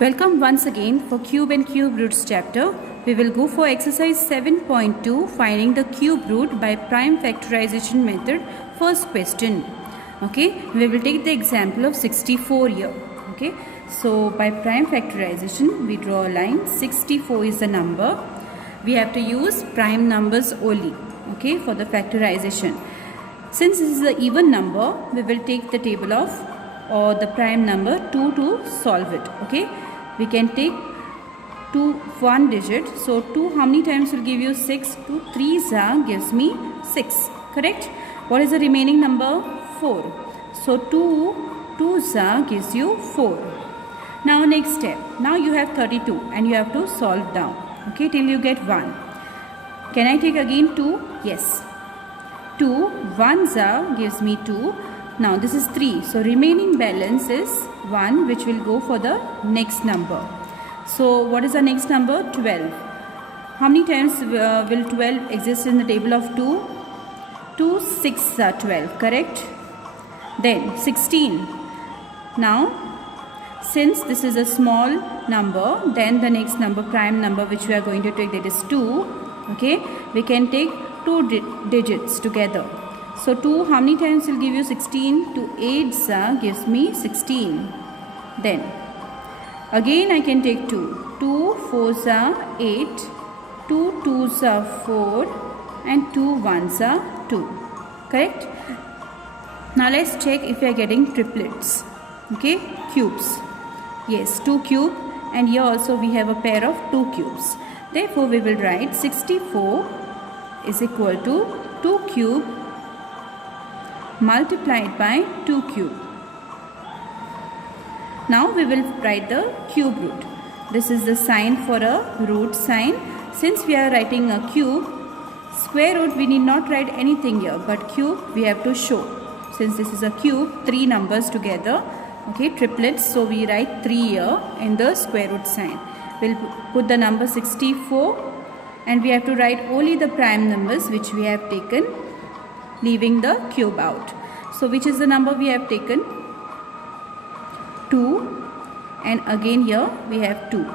Welcome once again for cube and cube roots chapter. We will go for exercise 7.2, finding the cube root by prime factorization method. First question. Okay, we will take the example of 64 here. Okay, so by prime factorization we draw a line. 64 is the number. We have to use prime numbers only, okay, for the factorization. Since this is an even number, we will take the table of or the prime number 2 to solve it. Okay, we can take 2 one digit. So 2 how many times will give you 6? 2 3s gives me 6. Correct? What is the remaining number? 4. So 2 2s gives you 4. Now next step. Now you have 32 and you have to solve down. Okay, till you get 1. Can I take again 2? Yes. 2 1s gives me 2. Now this is 3. So remaining balance is 1, which will go for the next number. So what is the next number? 12. How many times will 12 exist in the table of 2? 2 6 are 12. Correct? Then 16. Now since this is a small number, then the next number, prime number, which we are going to take, that is 2. Okay, we can take 2 digits together. So 2 how many times will give you 16? 2 8s gives me 16. Then again I can take 2. 2 4s are 8. 2 2s are 4. And 2 1s are 2. Correct? Now let's check if we are getting triplets. Okay, cubes. Yes, 2 cube, and here also we have a pair of 2 cubes. Therefore we will write 64 is equal to 2 cube multiplied by 2 cube. Now we will write the cube root. This is the sign for a root sign. Since we are writing a cube, square root we need not write anything here, but cube we have to show. Since this is a cube, 3 numbers together, okay, triplets, so we write 3 here in the square root sign. We'll put the number 64 and we have to write only the prime numbers which we have taken, leaving the cube out. So which is the number we have taken? 2, and again here we have 2.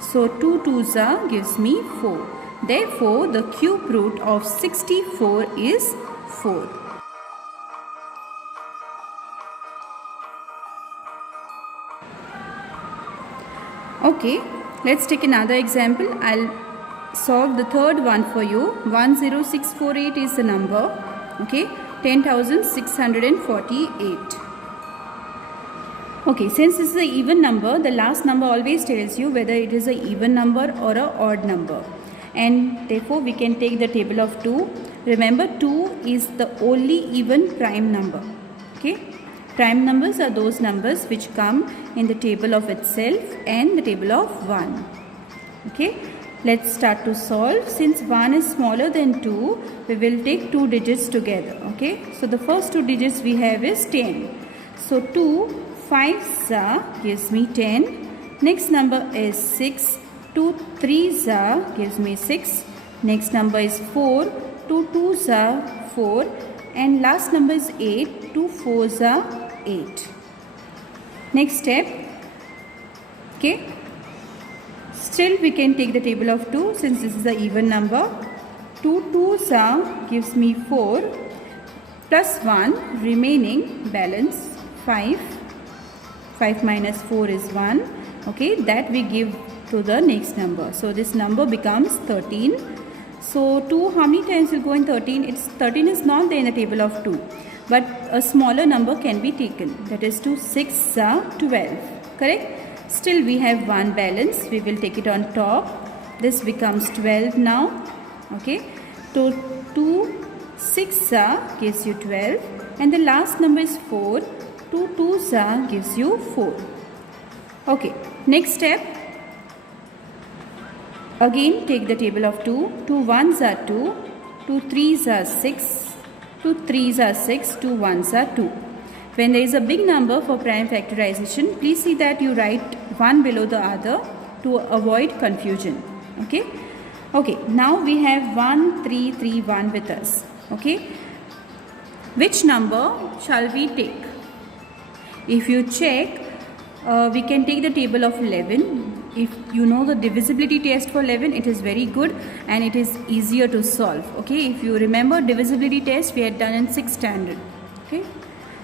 So 2 2s gives me 4. Therefore the cube root of 64 is 4. Okay, let's take another example. I'll solve the third one for you. 10648 is the number. Okay, 10,648. Okay, since this is an even number, the last number always tells you whether it is an even number or an odd number. And therefore we can take the table of 2. Remember, 2 is the only even prime number. Okay, prime numbers are those numbers which come in the table of itself and the table of 1. Okay, let's start to solve. Since 1 is smaller than 2, we will take 2 digits together. Okay, so the first 2 digits we have is 10. So 2 5s gives me 10. Next number is 6. 2 3s gives me 6. Next number is 4. 2 2s are 4. And last number is 8. 2 4s are 8. Next step. Okay, still we can take the table of 2 since this is an even number. 2 2s gives me 4 plus 1, remaining balance 5. 5 minus 4 is 1. Okay, that we give to the next number. So this number becomes 13. So 2 how many times will go in 13? 13 is not there in the table of 2. But a smaller number can be taken. That is 2 6 12. Correct? Still we have 1 balance. We will take it on top. This becomes 12 now. Okay. So 2 6 gives you 12. And the last number is 4. 2 2s gives you 4. Okay. Next step. Again take the table of 2. 2 1s are 2. 2 3s are 6. 2 3s are 6. 2 1s are 2. When there is a big number for prime factorization, please see that you write one below the other to avoid confusion. Okay. Okay. Now we have 1 3 3 1 with us. Okay. Which number shall we take? If you check, we can take the table of 11. If you know the divisibility test for 11, it is very good and it is easier to solve. Okay, if you remember divisibility test we had done in 6th standard. Okay,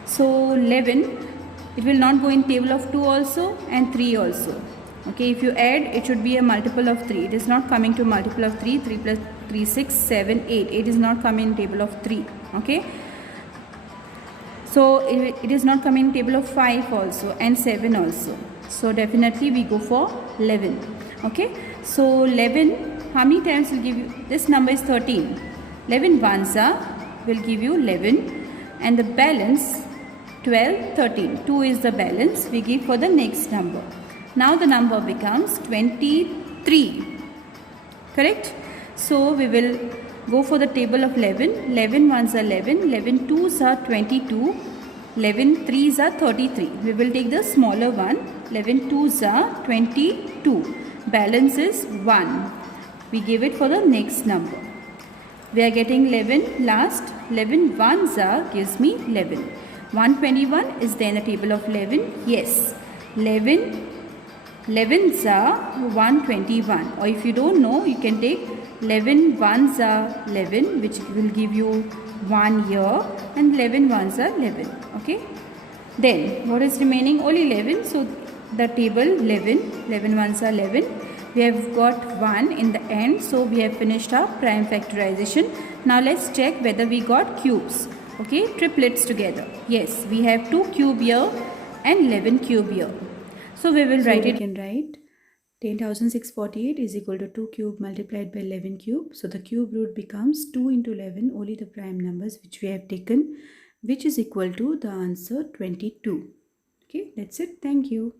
so 11, it will not go in table of 2 also and 3 also. Okay, if you add, it should be a multiple of 3. It is not coming to multiple of 3. 3 plus 3, 6, 7, 8. 8 is not coming in table of 3. Okay, so it is not coming in table of 5 also and 7 also. So definitely we go for 11. Okay, so 11, how many times will give you? This number is 13. 11 ones will give you 11 and the balance 12, 13. 2 is the balance we give for the next number. Now the number becomes 23. Correct? So we will go for the table of 11. 11 ones are 11. 11 twos are 22. 11 threes are 33. We will take the smaller one. 11 twos are 22. Balance is 1. We give it for the next number. We are getting 11 last. 11 ones are gives me 11. 121 is there in the table of 11. Yes. 11 11s are 121, or if you don't know, you can take 11 ones are 11, which will give you 1 year, and 11 ones are 11. Okay, then what is remaining? Only 11. So the table 11, 11 ones are 11. We have got 1 in the end, so we have finished our prime factorization. Now let's check whether we got cubes. Okay, triplets together. Yes, we have 2 cube here and 11 cube here. So we will write it. We can write 10,648 is equal to 2 cube multiplied by 11 cube. So the cube root becomes 2 into 11, only the prime numbers which we have taken, which is equal to the answer 22. Okay, that's it. Thank you.